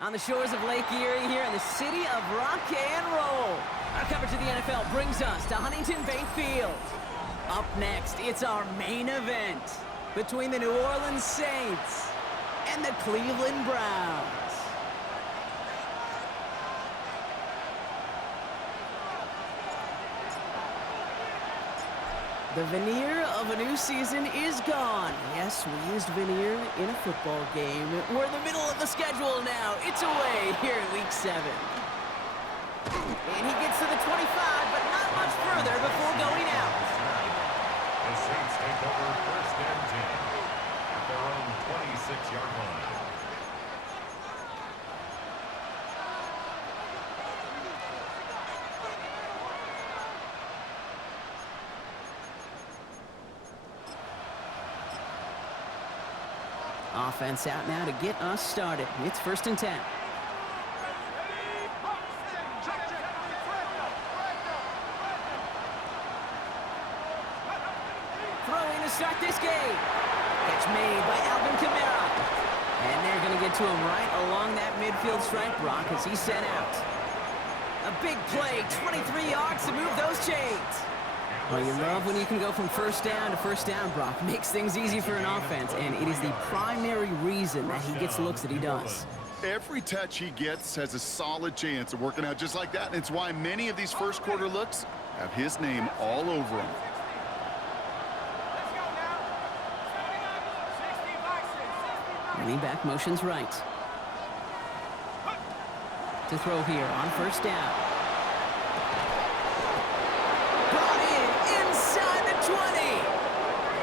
On the shores of Lake Erie here in the city of rock and roll. Our coverage of the NFL brings us to Huntington Bank Field. Up next, it's our main event between the New Orleans Saints and the Cleveland Browns. The veneer of a new season is gone. Yes, we used veneer in a football game. We're in the middle of the schedule now. It's away here in Week 7. And he gets to the 25, but not much further before going out. The Saints take over first and 10 at their own 26-yard line. Offense out now to get us started. It's first and 10. Throwing to start this game. Catch made by Alvin Kamara. And they're going to get to him right along that midfield stripe, Brock, as he's sent out. A big play, 23 yards to move those chains. Well, you love when you can go from first down to first down, Brock. Makes things easy for an offense, and it is the primary reason that he gets the looks that he does. Every touch he gets has a solid chance of working out just like that, and it's why many of these first quarter looks have his name all over them. Running back motions right. To throw here on first down.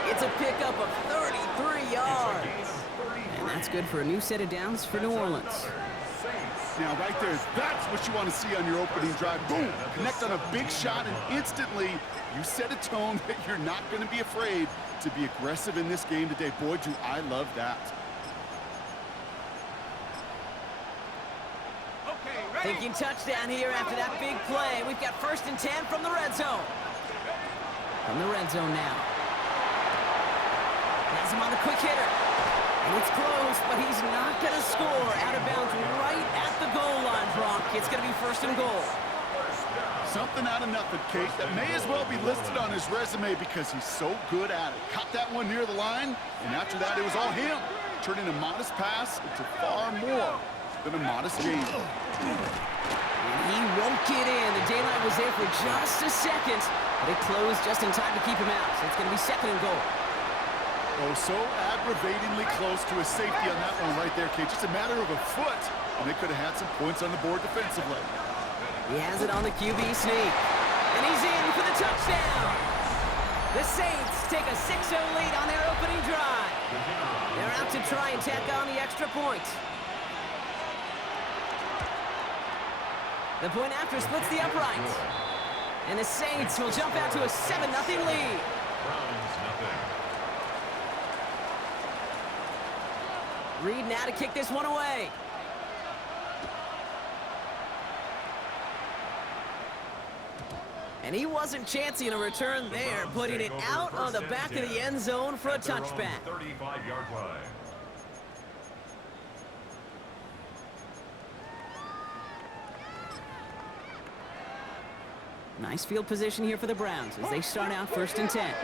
It's a pickup of 33 yards. And that's good for a new set of downs for New Orleans. Now, right there, that's what you want to see on your opening drive. Boom! Connect on a big shot, and instantly you set a tone that you're not going to be afraid to be aggressive in this game today. Boy, do I love that. Thinking touchdown here after that big play. We've got first and 10 from the red zone. From the red zone now. Has him on the quick hitter. And it's close, but he's not going to score. Out of bounds right at the goal line, Brock. It's going to be first and goal. Something out of nothing, Kate. That may as well be listed on his resume because he's so good at it. Caught that one near the line, and after that, it was all him. Turning a modest pass into far more than a modest gain. And he won't get in. The daylight was there for just a second, but it closed just in time to keep him out. So it's going to be second and goal. Oh, so aggravatingly close to a safety on that one right there, Kate. Just a matter of a foot, and they could have had some points on the board defensively. He has it on the QB sneak, and he's in for the touchdown. The Saints take a 6-0 lead on their opening drive. They're out to try and tack on the extra point. The point after splits the uprights, and the Saints will jump out to a 7-0 lead. Reed now to kick this one away. And he wasn't chancing a return there, putting it out on the back of the end zone for a touchback. 35-yard line. Nice field position here for the Browns as they start out first and 10.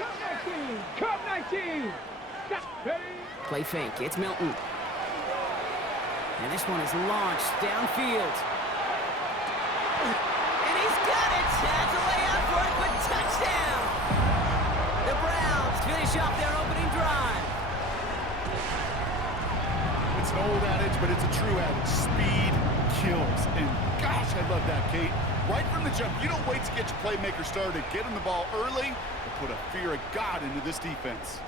Come 19. Play fake. It's Milton. And this one is launched downfield. And he's got it! Has a way out for it, but touchdown! The Browns finish off their opening drive. It's an old adage, but it's a true adage. Speed kills. And gosh, I love that, Kate. Right from the jump, you don't wait to get your playmaker started. Get him the ball early and put a fear of God into this defense.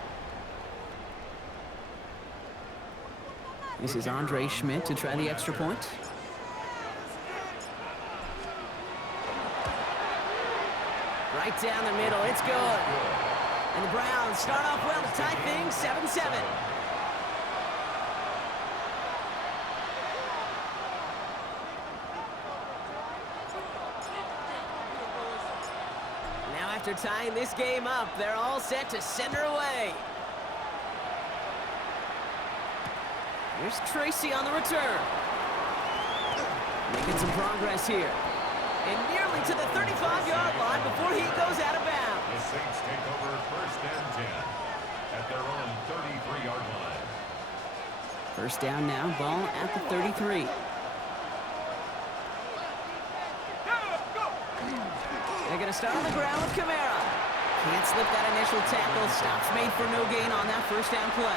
This is Andre Schmidt to try the extra point. Right down the middle, it's good. And the Browns start off well to tie things 7-7. Now after tying this game up, they're all set to send her away. Here's Tracy on the return. Making some progress here. And nearly to the 35-yard line before he goes out of bounds. The Saints take over first and 10 at their own 33-yard line. First down now, ball at the 33. They're going to start on the ground with Kamara. Can't slip that initial tackle. Stops made for no gain on that first down play.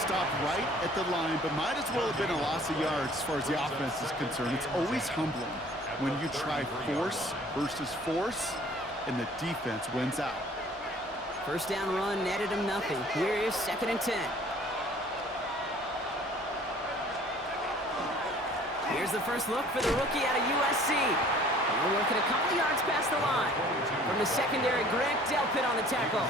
Stopped right at the line, but might as well have been a loss of yards as far as the offense is concerned. It's always humbling when you try force versus force, and the defense wins out. First down run netted him nothing. Here is 2nd and 10. Here's the first look for the rookie out of USC. We're working a couple yards past the line. From the secondary, Grant Delpit on the tackle.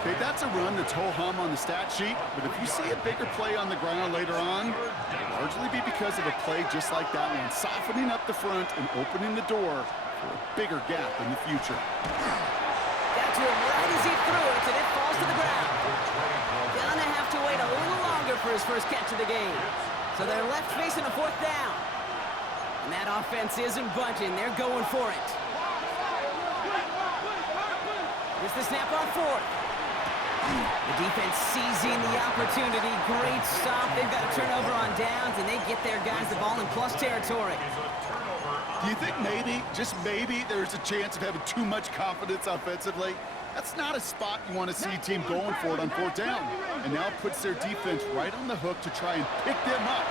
Okay, that's a run that's ho-hum on the stat sheet, but if you see a bigger play on the ground later on, it'll largely be because of a play just like that one, softening up the front and opening the door for a bigger gap in the future. Got to him right as he threw it, and it falls to the ground. Gonna have to wait a little longer for his first catch of the game. So they're left facing a 4th down. And that offense isn't budging. They're going for it. Here's the snap on 4th. The defense seizing the opportunity. Great stop. They've got a turnover on downs, and they get their guys the ball in plus territory. Do you think maybe, just maybe, there's a chance of having too much confidence offensively? That's not a spot you want to see a team going for it on 4th down. And now it puts their defense right on the hook to try and pick them up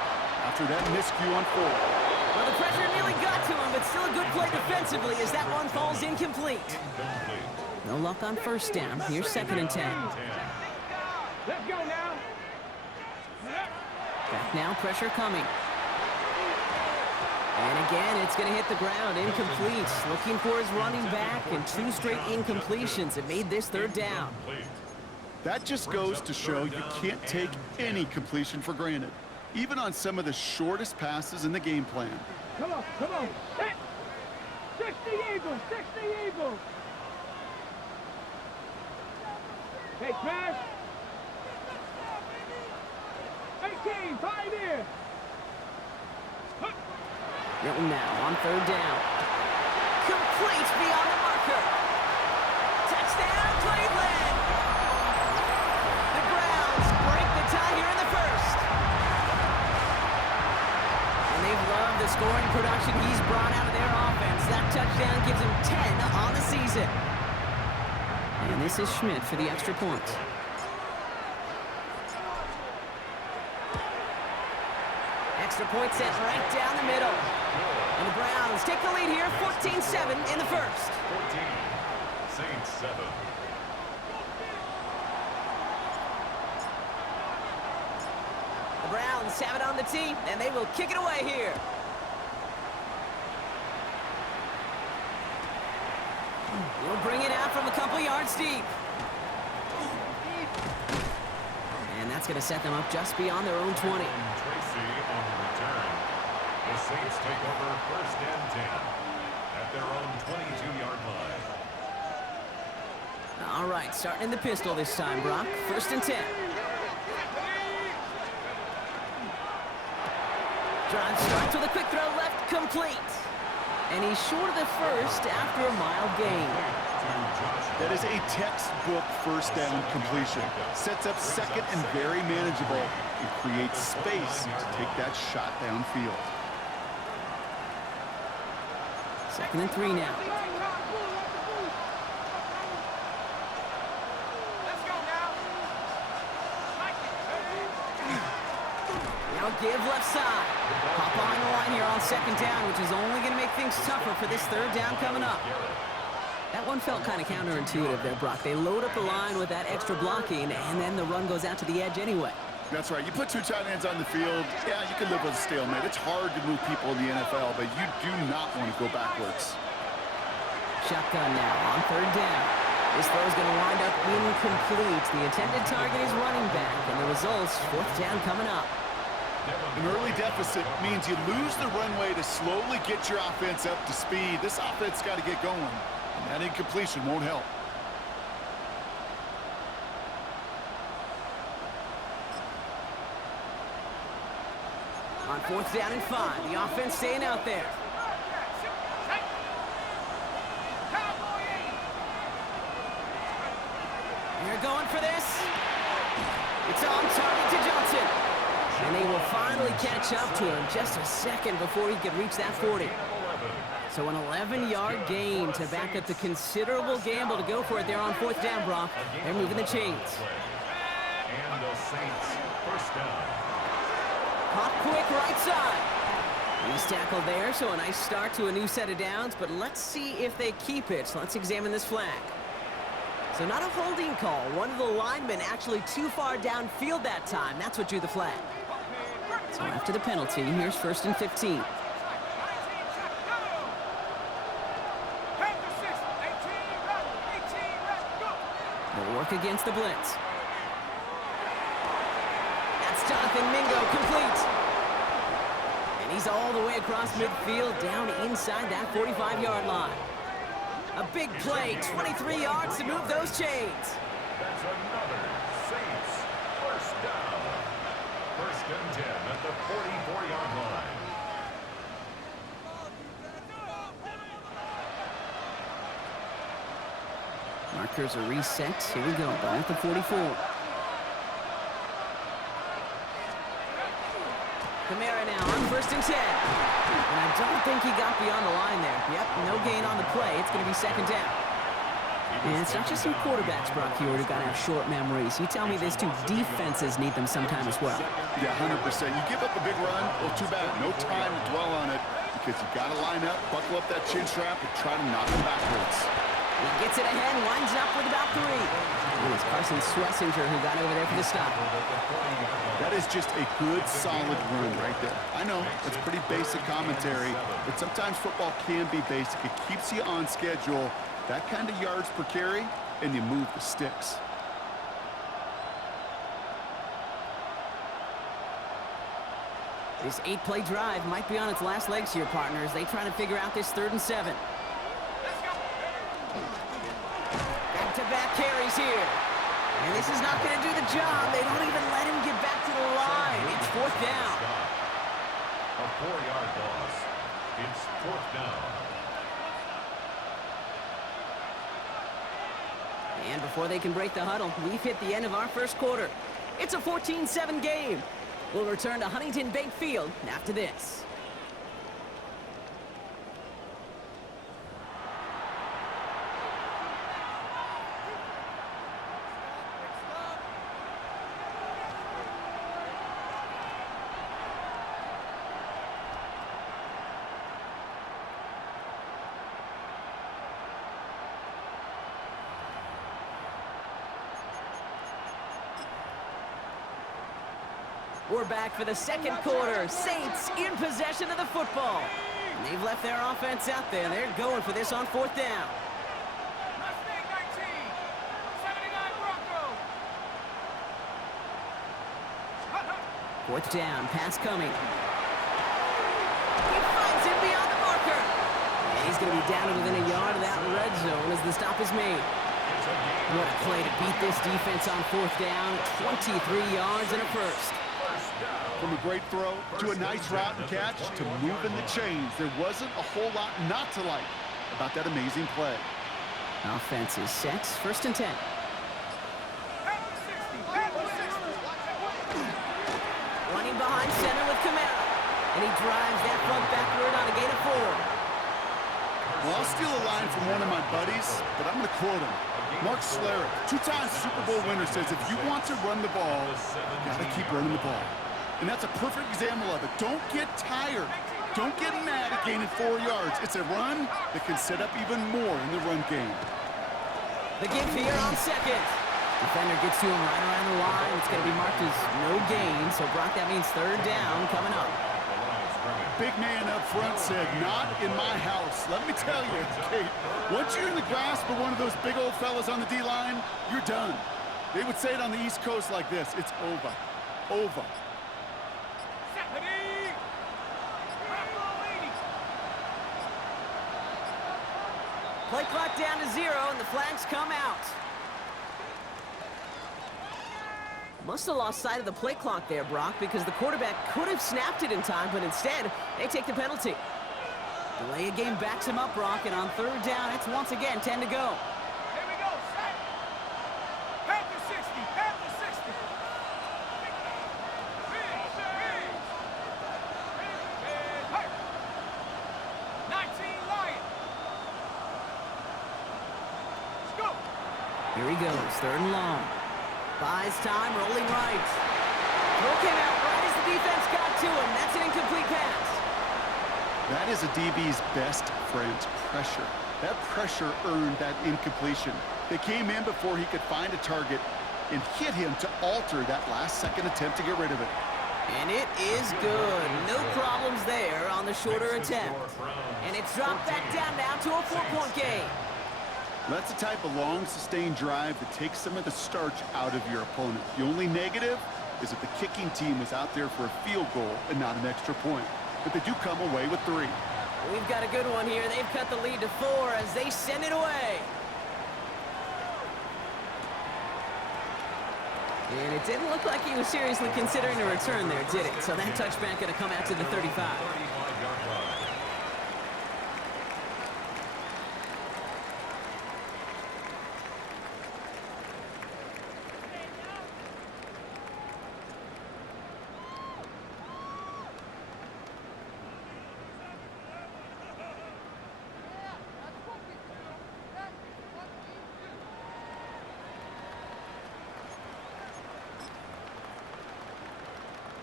after that miscue on 4th. Well, the pressure nearly got to him, but still a good play defensively as that one falls incomplete. No luck on first down. Here's 2nd and 10. Let's go now. Back now, pressure coming. And again, it's going to hit the ground, incomplete. Looking for his running back, and 2 straight incompletions have made this 3rd down. That just goes to show you can't take any completion for granted, even on some of the shortest passes in the game plan. Come on, come on. Set. 60 Eagles, 60 Eagles. Hey, crash. 18, 5 here. Milton now on 3rd down. Complete beyond the marker. Touchdown, Cleveland! The Browns break the tie here in the first. And they've loved the scoring production he's brought out of their offense. That touchdown gives him 10 on the season. And this is Schmidt for the extra point. Extra point set right down the middle. And the Browns take the lead here, 14-7 in the first. 14, Saints 7. The Browns have it on the tee, and they will kick it away here. We'll bring it out from a couple yards deep. And that's going to set them up just beyond their own 20. Tracy on the return. The Saints take over first and 10 at their own 22-yard line. All right, starting in the pistol this time, Brock. 1st and 10. Drive starts with a quick throw left, complete. And he's short of the first after a mild gain. That is a textbook first down completion. Sets up 2nd and very manageable and creates space to take that shot downfield. 2nd and 3 now. Now give left side. Hop on the line here on 2nd down, which is only going to make things tougher for this 3rd down coming up. That one felt kind of counterintuitive there, Brock. They load up the line with that extra blocking, and then the run goes out to the edge anyway. That's right. You put 2 tight ends on the field, yeah, you can live with a stalemate. It's hard to move people in the NFL, but you do not want to go backwards. Shotgun now on 3rd down. This throw is going to wind up incomplete. The intended target is running back, and the results, 4th down coming up. An early deficit means you lose the runway to slowly get your offense up to speed. This offense got to get going, and that incompletion won't help. On 4th down and 5, the offense staying out there. They're going for this. It's on target to Johnson. And they will finally catch up to him just a second before he could reach that 40. So an 11-yard gain to back up the considerable gamble to go for it there on 4th down, Brock. They're moving the chains. And the Saints first down. Hot quick right side. He's tackled there, so a nice start to a new set of downs, but let's see if they keep it. So let's examine this flag. So not a holding call. One of the linemen actually too far downfield that time. That's what drew the flag. So after the penalty, here's 1st and 15. They'll work against the blitz. That's Jonathan Mingo, complete. And he's all the way across midfield, down inside that 45-yard line. A big play, 23 yards to move those chains. That's another Saints first down. 1st and 10 at the 44-yard line. Markers are reset. Here we go, ball at the 44. Kamara now on 1st and 10. And I don't think he got beyond the line there. Yep, no gain on the play. It's going to be 2nd down. And it's not just some quarterbacks, Brock, here who got to have short memories. You tell me these two defenses need them sometime as well. Yeah, 100%. You give up a big run, well, too bad. No time to dwell on it because you got to line up, buckle up that chin strap, and try to knock them backwards. He gets it ahead, winds up with about 3. And it's Carson Schlesinger who got over there for the stop. That is just a good, solid run right there. I know, it's pretty basic commentary, but sometimes football can be basic. It keeps you on schedule, that kind of yards per carry, and you move the sticks. This 8-play drive might be on its last legs here, partners. They try to figure out this 3rd and 7. Back-to-back carries here. And this is not going to do the job. They don't even let him get back to the line. It's 4th down. A 4-yard loss. It's 4th down. And before they can break the huddle, we've hit the end of our 1st quarter. It's a 14-7 game. We'll return to Huntington Bank Field after this. We're back for the 2nd quarter. Saints in possession of the football. And they've left their offense out there. They're going for this on 4th down. Mustang 19, 79 Broncos. 4th down, pass coming. He finds him beyond the marker. And he's going to be down to within a yard of that red zone as the stop is made. What a play to beat this defense on 4th down. 23 yards and a 1st. From a great throw to a nice route and catch to moving the chains. There wasn't a whole lot not to like about that amazing play. Offense is set. 1st and 10. Running behind center with Kamara. And he drives that front backward on a gain of 4. Well, I'll steal a line from one of my buddies, but I'm going to quote him. Mark Schlereth, 2-time Super Bowl winner, says if you want to run the ball, you got to keep running the ball. And that's a perfect example of it. Don't get tired. Don't get mad at gaining 4 yards. It's a run that can set up even more in the run game. The give here on 2nd. Defender gets to him right around the line. It's going to be marked as no gain. So, Brock, that means 3rd down coming up. Big man up front said, not in my house. Let me tell you, Kate, once you're in the grasp of one of those big old fellas on the D-line, you're done. They would say it on the East Coast like this. It's over. Over. Play clock down to 0, and the flags come out. Must have lost sight of the play clock there, Brock, because the quarterback could have snapped it in time, but instead, they take the penalty. Delay of game backs him up, Brock, and on third down, it's once again 10 to go. Here we go, set. Panther 60, Panther 60. Big. 19 Lion. Let's go. Here he goes, third and long. Buys time, rolling right. Throw came out right as the defense got to him. That's an incomplete pass. That is a DB's best friend, pressure. That pressure earned that incompletion. They came in before he could find a target and hit him to alter that last-second attempt to get rid of it. And it is good. No problems there on the shorter attempt. And it's dropped back down now to a 4-point game. That's the type of long, sustained drive that takes some of the starch out of your opponent. The only negative is that the kicking team was out there for a field goal and not an extra point. But they do come away with 3. We've got a good one here. They've cut the lead to 4 as they send it away. And it didn't look like he was seriously considering a return there, did it? So that touchback going to come out to the 35. 35-yard line.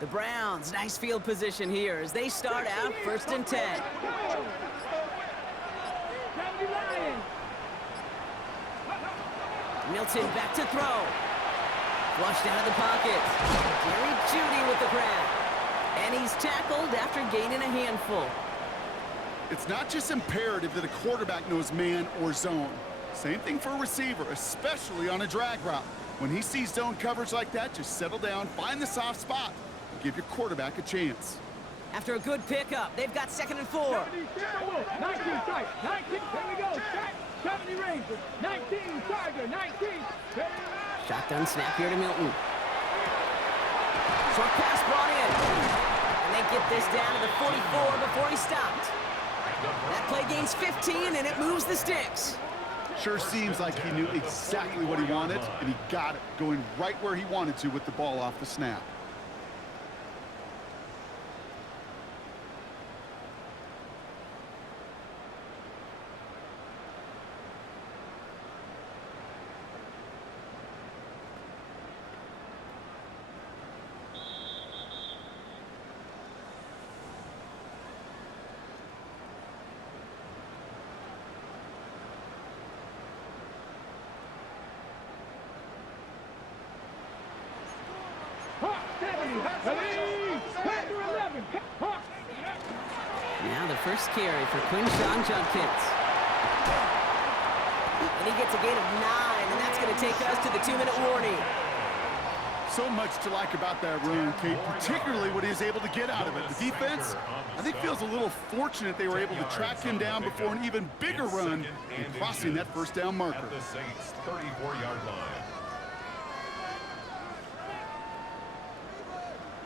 The Browns, nice field position here as they start out 1st and 10. 70 Lion. Milton back to throw. Flushed out of the pocket. Jerry Jeudy with the grab. And he's tackled after gaining a handful. It's not just imperative that a quarterback knows man or zone. Same thing for a receiver, especially on a drag route. When he sees zone coverage like that, just settle down, find the soft spot. Give your quarterback a chance. After a good pickup, they've got 2nd and 4. 19 strike, 19, here we go, strike, 70 Ranger, 19 Tiger, 19. Shotgun snap here to Milton. Short pass brought in. And they get this down to the 44 before he stopped. That play gains 15 and it moves the sticks. Sure seems like he knew exactly what he wanted, and he got it, going right where he wanted to with the ball off the snap. Now the first carry for Quinshawn Judkins. And he gets a gain of 9, and that's going to take us to the 2-minute warning. So much to like about that run, Kate, particularly what he was able to get out of it. The defense, I think, feels a little fortunate they were able to track him down before an even bigger run and crossing that first down marker. At the Saints' 34-yard line.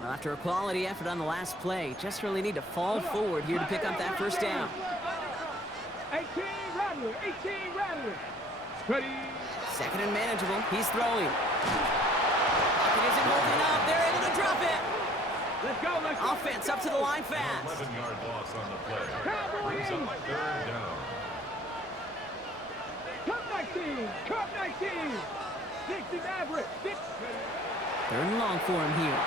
Well, after a quality effort on the last play, just really need to fall forward here to pick up that first down. 18 Rattler, 18 Rattler. Ready. 2nd and manageable. He's throwing. Pocket isn't holding up. They're able to drop it. Let's go, let's go. Offense up to the line fast. 11-yard loss on the play. Cowboys. Brings up 3rd down. Cup 19, Cup 19. 60 Maverick. 3rd and long for him here.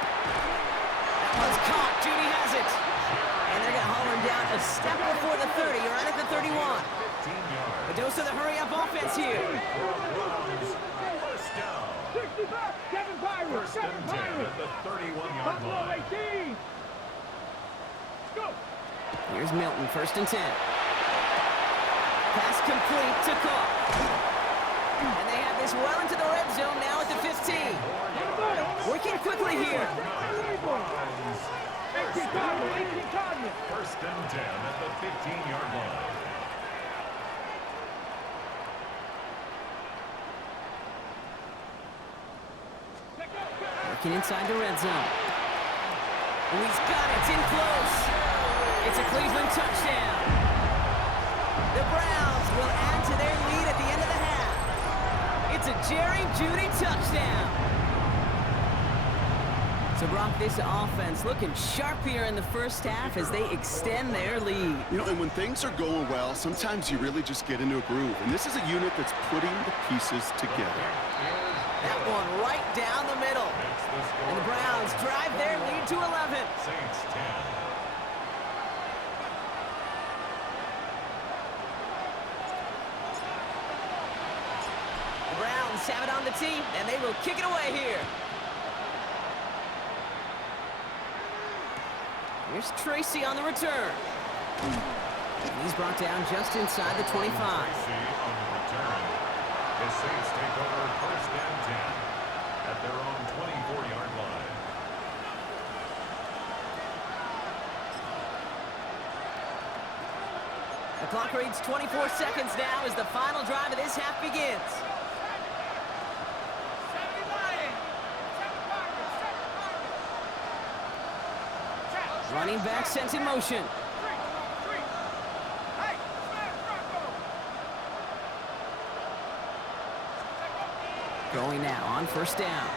That one's caught. Jeudy has it. And they're going to haul him down a step before the 30, right at the 31. 15 yards. A dose of the hurry-up offense here. First down. 65, Kevin Byron. First and 10 at the 31-yard Buffalo line. 18. Go. Here's Milton, 1st and 10. Pass complete to Cook. And they have this well into the red zone now at the 15. Working quickly here. 18 Cardinal. First and 10 at the 15-yard line. Working inside the red zone. And he's got it. It's in close. It's a Cleveland touchdown. The Browns will add to their lead at the end of the half. It's a Jerry Jeudy touchdown. So, Brock, this offense looking sharp here in the first half as they extend their lead. You know, and when things are going well, sometimes you really just get into a groove. And this is a unit that's putting the pieces together. That one right down the middle. And the Browns drive their lead to 11. Saints 10. The Browns have it on the tee, and they will kick it away here. Here's Tracy on the return. He's brought down just inside the 25. Tracy on the return. The Saints take over first and 10 at their own 24-yard line. The clock reads 24 seconds now as the final drive of this half begins. Running back sent in motion. Going now on first down.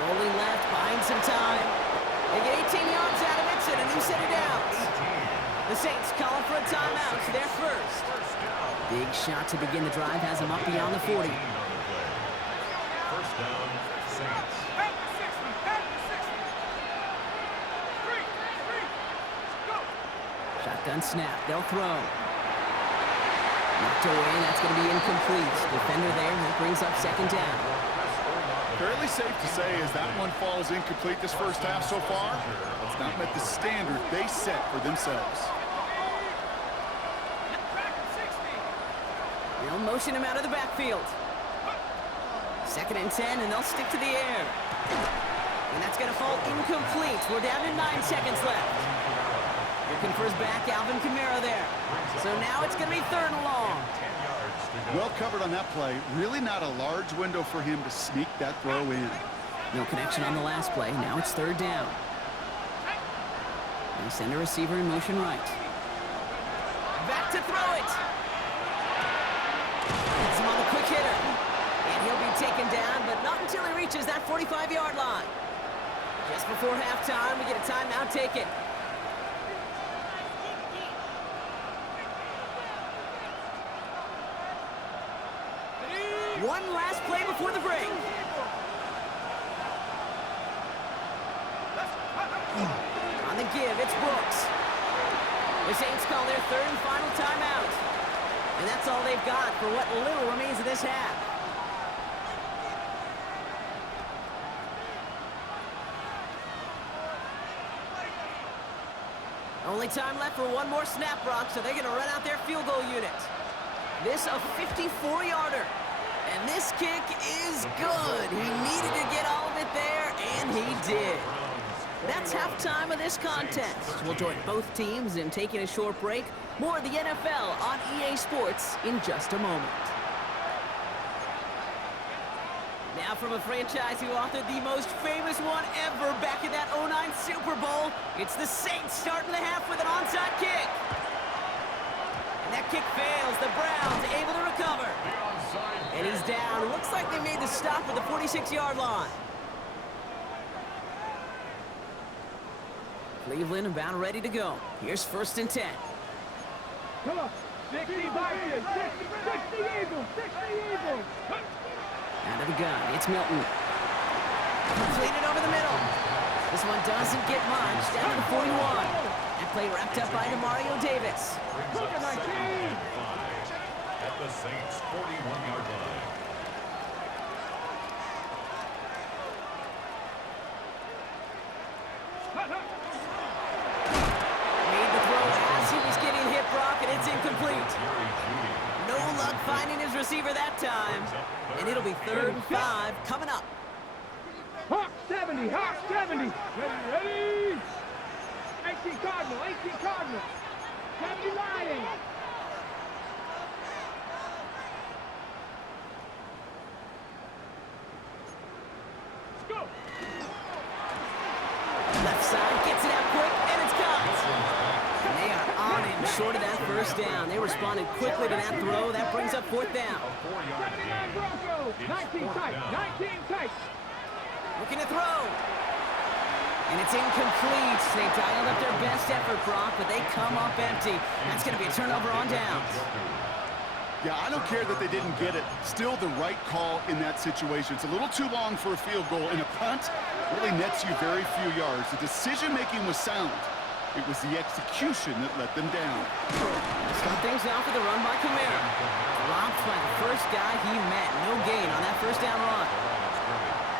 Rolling left, buying some time. They get 18 yards out of it, and a new set of downs. The Saints calling for a timeout to their first. Big shot to begin the drive has them up beyond the 40. First down, Saints. Shotgun snap, they'll throw. Knocked away, and that's going to be incomplete. Defender there, that brings up second down. Fairly safe to say as that one falls incomplete this first half so far, it's not met the standard they set for themselves. They'll motion him out of the backfield. Second and 10, and they'll stick to the air. And that's going to fall incomplete. We're down to 9 seconds left. Looking for his back, Alvin Kamara there. So now it's going to be third and long. Well covered on that play. Really not a large window for him to sneak that throw in. No connection on the last play. Now it's third down. They send a receiver in motion right. Back to throw it. It's him on the quick hitter. And he'll be taken down, but not until he reaches that 45-yard line. Just before halftime, we get a timeout taken. One last play before the break. On the give, it's Brooks. The Saints call their third and final timeout. And that's all they've got for what little remains of this half. Only time left for one more snap, Brock, so they're going to run out their field goal unit. This a 54-yarder. And this kick is good. He needed to get all of it there, and he did. That's halftime of this contest. We'll join both teams in taking a short break. More of the NFL on EA Sports in just a moment. Now from a franchise who authored the most famous one ever back in that 09 Super Bowl, it's the Saints starting the half with an onside kick. And that kick fails. The Browns able to recover. And he's down. Looks like they made the stop at the 46-yard line. Cleveland about ready to go. Here's first and 10. Come on. 60 Vikings. 60 Eagles. 60 Eagles. Out of the gun. It's Milton. Completed over the middle. This one doesn't get much. Down to the 41. That play wrapped up by Demario Davis. Look at my team. At the Saints' 41-yard line. Made the throw as he was getting hit, Brock, and it's incomplete. No luck finding his receiver that time. And it'll be third and 5 coming up. Hawk 70. Hawk 70. Ready. 18 Cardinal. 18 Cardinal. 70 Lions. Left side, gets it out quick, and it's caught. And they are on it, short of that first down. They responded quickly to that throw. That brings up fourth down. 79 Broncos. 19 tight. 19 tight. Looking to throw. And it's incomplete. They dialed up their best effort, Brock, but they come up empty. That's going to be a turnover on downs. Yeah, I don't care that they didn't get it. Still the right call in that situation. It's a little too long for a field goal, and a punt really nets you very few yards. The decision-making was sound. It was the execution that let them down. Start things off with a run by Kamara. Dropped by the first guy he met. No gain on that first down run.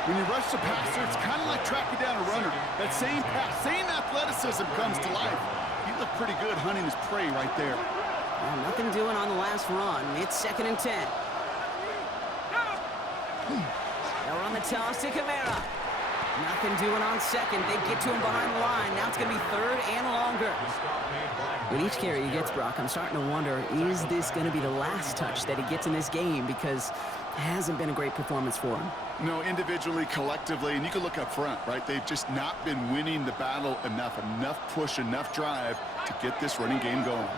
When you rush the passer, it's kind of like tracking down a runner. That same pass, same athleticism comes to life. He looked pretty good hunting his prey right there. Well, nothing doing on the last run. It's 2nd and 10. They'll run the toss to Kamara. Nothing doing on second. They get to him behind the line. Now it's going to be 3rd and longer. With each carry he gets, Brock, I'm starting to wonder, is this going to be the last touch that he gets in this game? Because it hasn't been a great performance for him. No, individually, collectively, and you can look up front, right? They've just not been winning the battle enough push, enough drive to get this running game going.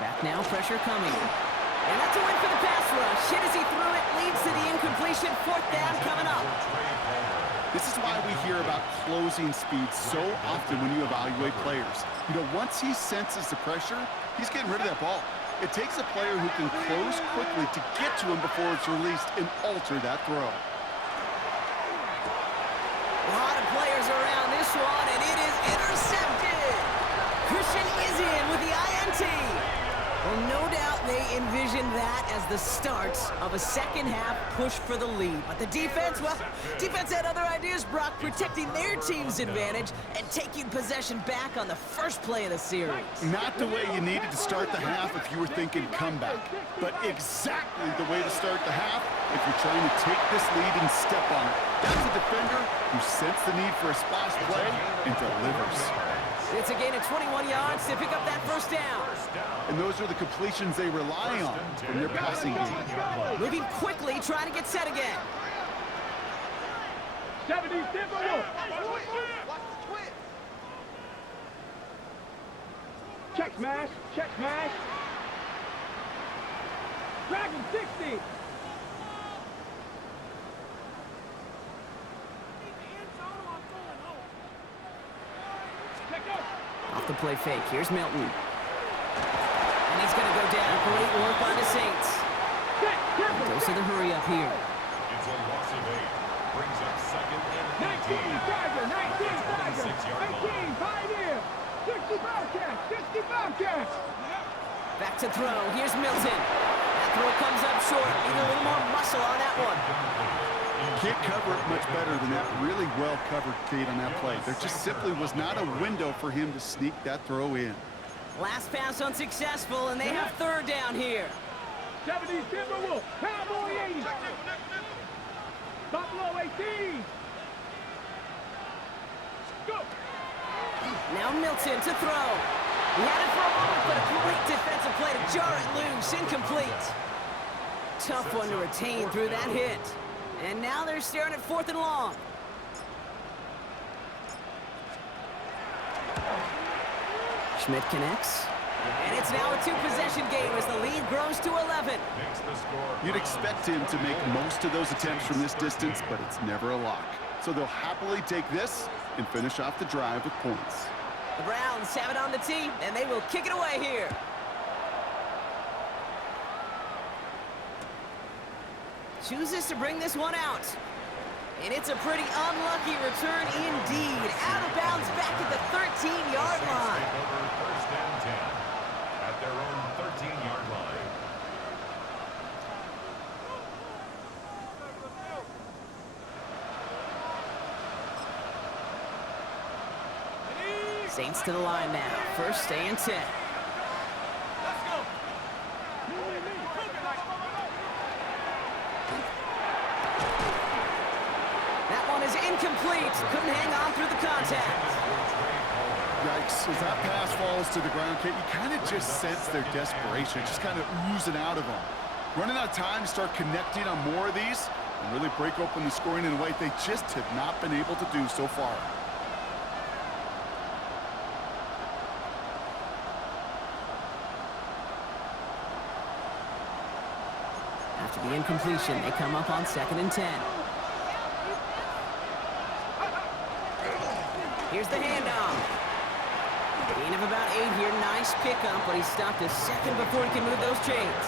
Back now, pressure coming. And that's a win for the pass rush. Hit as he threw it, leads to the incompletion. 4th down coming up. This is why we hear about closing speed so often when you evaluate players. You know, once he senses the pressure, he's getting rid of that ball. It takes a player who can close quickly to get to him before it's released and alter that throw. A lot of players around this one, and it is intercepted. Christian is in with the INT. Well, no doubt they envisioned that as the start of a second-half push for the lead. But the defense, well, defense had other ideas, Brock, protecting their team's advantage and taking possession back on the first play of the series. Not the way you needed to start the half if you were thinking comeback, but exactly the way to start the half if you're trying to take this lead and step on it. That's a defender who sensed the need for a splash play and delivers. It's a gain of 21 yards to pick up that first down. And those are the completions they rely on from their passing game. Moving quickly, trying to get set again. 70 Timberwolves. Check smash. Check smash. Dragon 60. Off the play fake. Here's Milton. And he's going to go down. Great work by the Saints. Dose of the hurry up here. It's a loss of 8. Brings up 2nd and 19 Tiger. 19 Tiger. 26-yard 18 Pioneer. 60 Bobcats. 60 Bobcats. Back to throw. Here's Milton. That throw comes up short. Need a little more muscle on that one. Can't cover it much better than that really well-covered Kate on that play. There just simply was not a window for him to sneak that throw in. Last pass unsuccessful, and they have 3rd down here. 70 Timberwolves. Cowboy 80. Buffalo 18. Go. Now Milton to throw. He had it for a moment, but a great defensive play to jar it loose. Incomplete. Tough one to retain through that hit. And now they're staring at 4th and long. Schmidt connects. And it's now a 2-possession game as the lead grows to 11. You'd expect him to make most of those attempts from this distance, but it's never a lock. So they'll happily take this and finish off the drive with points. The Browns have it on the tee, and they will kick it away here. Chooses to bring this one out. And it's a pretty unlucky return indeed. Out of bounds back at the 13-yard line. First and 10 at their own 13-yard line. Saints to the line now. 1st and 10. Incomplete. Couldn't hang on through the contact. Yikes. As that pass falls to the ground, Kate, you kind of just sense their desperation, just kind of oozing out of them. Running out of time to start connecting on more of these, and really break open the scoring in a way they just have not been able to do so far. After the incompletion, they come up on 2nd and 10. Here's the handoff. Gain of about 8 here. Nice pickup, but he stopped a second before he can move those chains.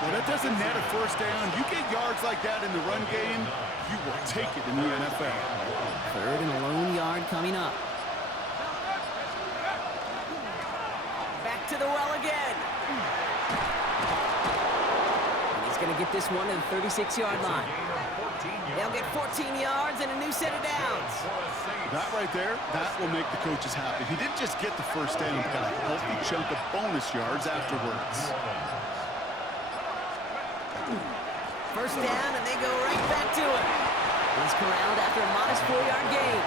Well, that doesn't net a first down. You get yards like that in the run game, you will take it in the NFL. 3rd and a lone yard coming up. Back to the well again. And he's going to get this one to the 36-yard line. They'll get 14 yards and a new set of downs. That right there, that will make the coaches happy. He didn't just get the first down, but got a healthy chunk of bonus yards afterwards. First down, and they go right back to it. He's corralled after a modest 4-yard gain.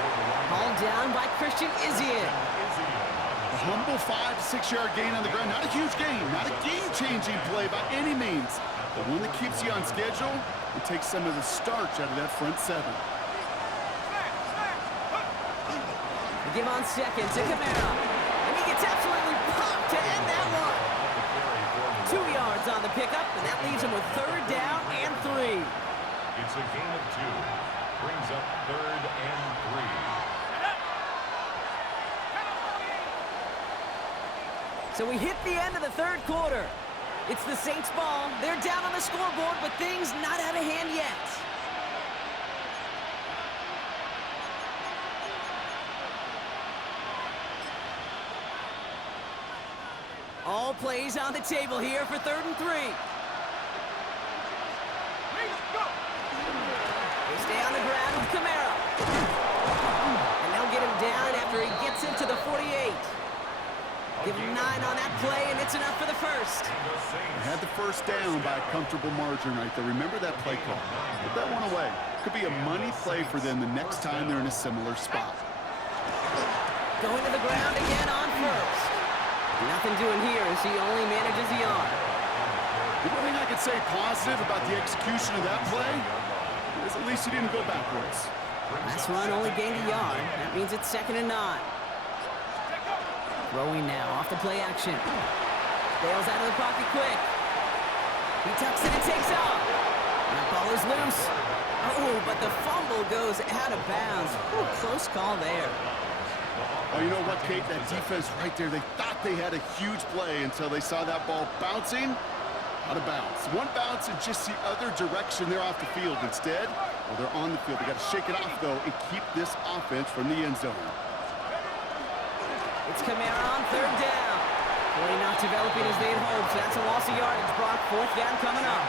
Hauled down by Christian Izien. A humble 5 to 6 yard gain on the ground. Not a huge gain, not a game-changing play by any means, but one that keeps you on schedule and takes some of the starch out of that front 7. They give on 2nd to Camara. And he gets absolutely popped to end that one. 2 yards on the pickup, and that leaves him with 3rd down and 3. It's a gain of 2. Brings up 3rd and 3. So we hit the end of the 3rd quarter. It's the Saints' ball. They're down on the scoreboard, but things not out of hand yet. All plays on the table here for 3rd and 3. They stay on the ground with Camara. And they'll get him down after he gets into the 48. Give him 9 on that play, and it's enough for the first. They had the first down by a comfortable margin right there. Remember that play call. Put that one away. Could be a money play for them the next time they're in a similar spot. Going to the ground again on first. Nothing doing here as he only manages the arm. The only thing I could say positive about the execution of that play is at least he didn't go backwards. Last run only gained a yard. That means it's 2nd and 9. Throwing now off the play action. Bails out of the pocket quick. He tucks it and takes off. That ball is loose. Oh, but the fumble goes out of bounds. Ooh, close call there. Oh, you know what, Kate? That defense right there, they thought they had a huge play until they saw that ball bouncing out of bounds. One bounce and just the other direction they're off the field. Instead, well, they're on the field. They got to shake it off, though, and keep this offense from the end zone. It's Camara on 3rd down. Play not developing as they had hoped. That's a loss of yardage. Brock, 4th down coming up.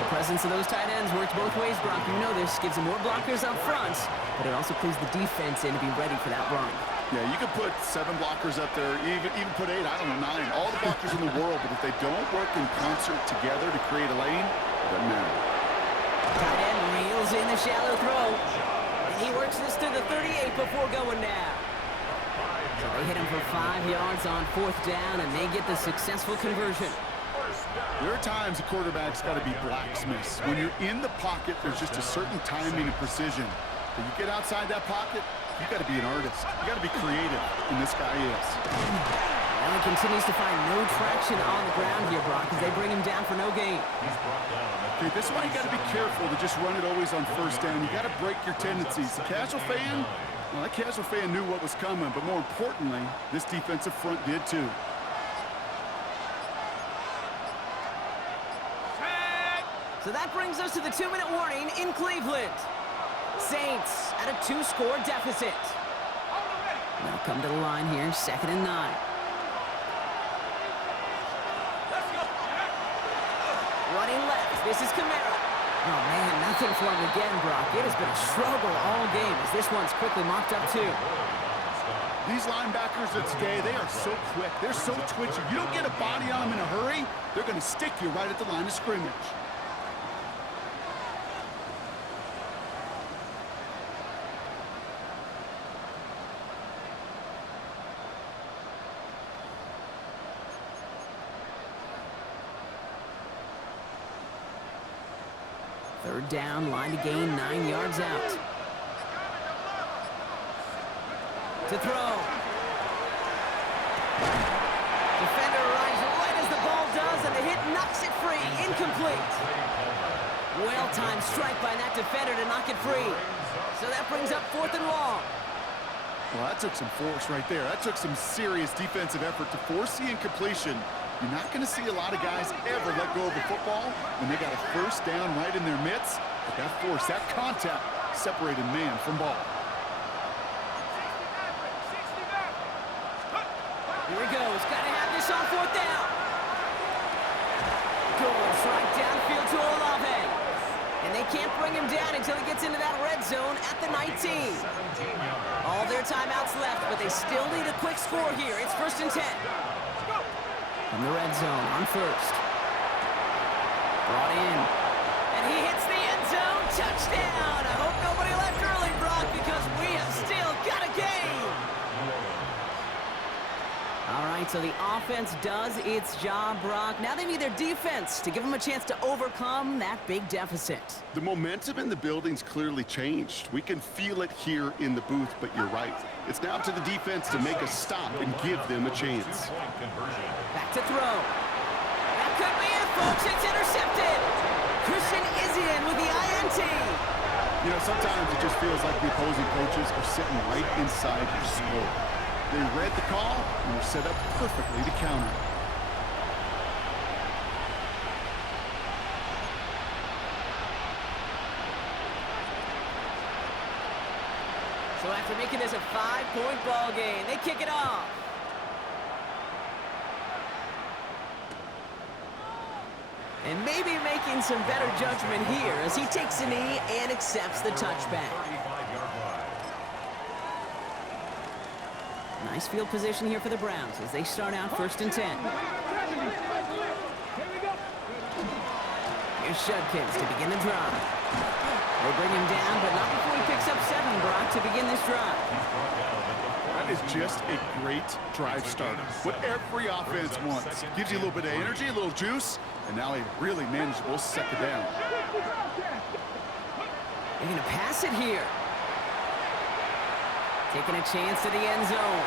The presence of those tight ends works both ways, Brock. You know this. Gives them more blockers up front, but it also clues the defense in to be ready for that run. Yeah, you could put 7 blockers up there, even put 8, I don't know, 9. All the blockers in the world, but if they don't work in concert together to create a lane, it doesn't matter. Tight end reels in the shallow throw. And he works this to the 38 before going down. So they hit him for 5 yards on 4th down, and they get the successful conversion. There are times a quarterback's got to be blacksmiths. When you're in the pocket, there's just a certain timing and precision. When you get outside that pocket, you got to be an artist. You got to be creative, and this guy is. Well, he continues to find no traction on the ground here, Brock, as they bring him down for no gain. Okay, this is why you got to be careful to just run it always on 1st down. You got to break your tendencies. The casual fan, well, that casual fan knew what was coming, but more importantly, this defensive front did too. So that brings us to the 2-minute warning in Cleveland. Saints at a 2-score deficit. They'll come to the line here, 2nd and 9. Running left, this is Camara. Oh man, nothing for him again, Brock. It has been a struggle all game as this one's quickly mocked up too. These linebackers of today, they are so quick. They're so twitchy. You don't get a body on them in a hurry, they're going to stick you right at the line of scrimmage. Third down, line to gain 9 yards out. To throw. Defender arrives right as the ball does, and the hit knocks it free. Incomplete. Well-timed strike by that defender to knock it free. So that brings up 4th and long. Well, that took some force right there. That took some serious defensive effort to force the incompletion. You're not going to see a lot of guys ever let go of the football when they got a first down right in their midst. But that force, that contact, separated man from ball. Here he goes. Got to have this on 4th down. Goes right downfield to Olave. And they can't bring him down until he gets into that red zone at the 19. All their timeouts left, but they still need a quick score here. It's 1st and 10. From the red zone on 1st. Brought in. And he hits the end zone. Touchdown! I hope nobody left early, Brock, because we have still got a game. All right, so the offense does its job, Brock. Now they need their defense to give them a chance to overcome that big deficit. The momentum in the building's clearly changed. We can feel it here in the booth, but you're right. It's now to the defense to make a stop and give them a chance. Back to throw. That could be it, folks. It's intercepted. Christian is in with the INT. You know, sometimes it just feels like the opposing coaches are sitting right inside your skull. They read the call and were set up perfectly to counter. So after making this a 5-point ball game, they kick it off. And maybe making some better judgment here as he takes a knee and accepts the touchback. Nice field position here for the Browns as they start out 1st and 10. Here's Judkins to begin the drive. They'll bring him down, but not before he picks up 7, Brock, to begin this drive. That is just a great drive starter. What every offense wants. Gives you a little bit of energy, a little juice, and now a really manageable 2nd down. They're going to pass it here. Taking a chance to the end zone.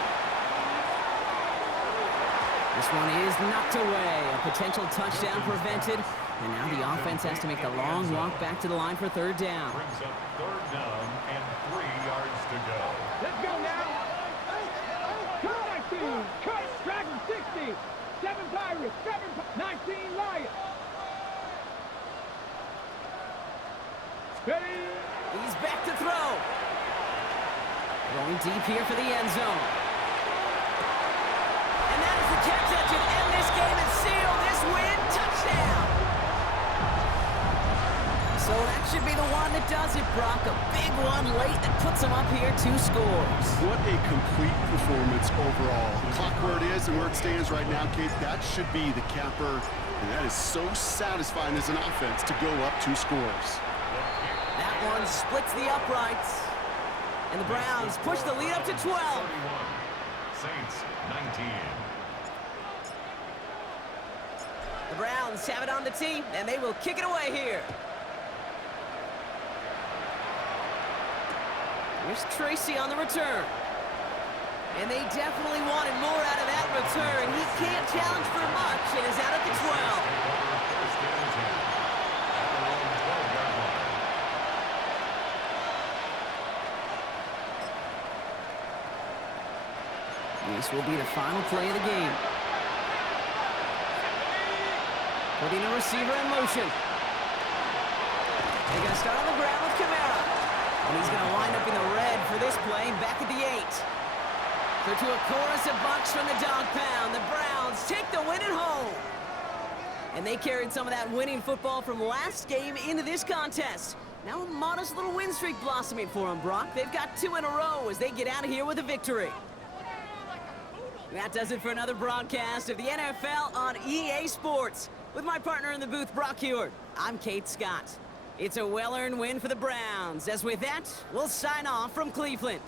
This one is knocked away. A potential touchdown prevented. And now the offense has to make the long walk back to the line for 3rd down. Brings up 3rd down and 3 yards to go. Let's go now. Cut 19. Cut. Dragon 60. 7 Pirates. 19 Lions. Beli. He's back to throw. Going deep here for the end zone. And that is the catch that should end this game and seal this win. Touchdown! So that should be the one that does it, Brock. A big one late that puts them up here 2 scores. What a complete performance overall. The clock where it is and where it stands right now, Kate, that should be the capper. And that is so satisfying as an offense to go up 2 scores. That one splits the uprights. And the Browns push the lead up to 12. 31. Saints 19. The Browns have it on the tee, and they will kick it away here. Here's Tracy on the return. And they definitely wanted more out of that return. He can't challenge for much and is out at the 12. This will be the final play of the game. Putting a receiver in motion. They're going to start on the ground with Kamara. And he's going to wind up in the red for this play, back at the 8. So to a chorus of bucks from the dog pound, the Browns take the win at home. And they carried some of that winning football from last game into this contest. Now a modest little win streak blossoming for them, Brock. They've got 2 in a row as they get out of here with a victory. That does it for another broadcast of the NFL on EA Sports. With my partner in the booth, Brock Heward, I'm Kate Scott. It's a well-earned win for the Browns. As with that, we'll sign off from Cleveland.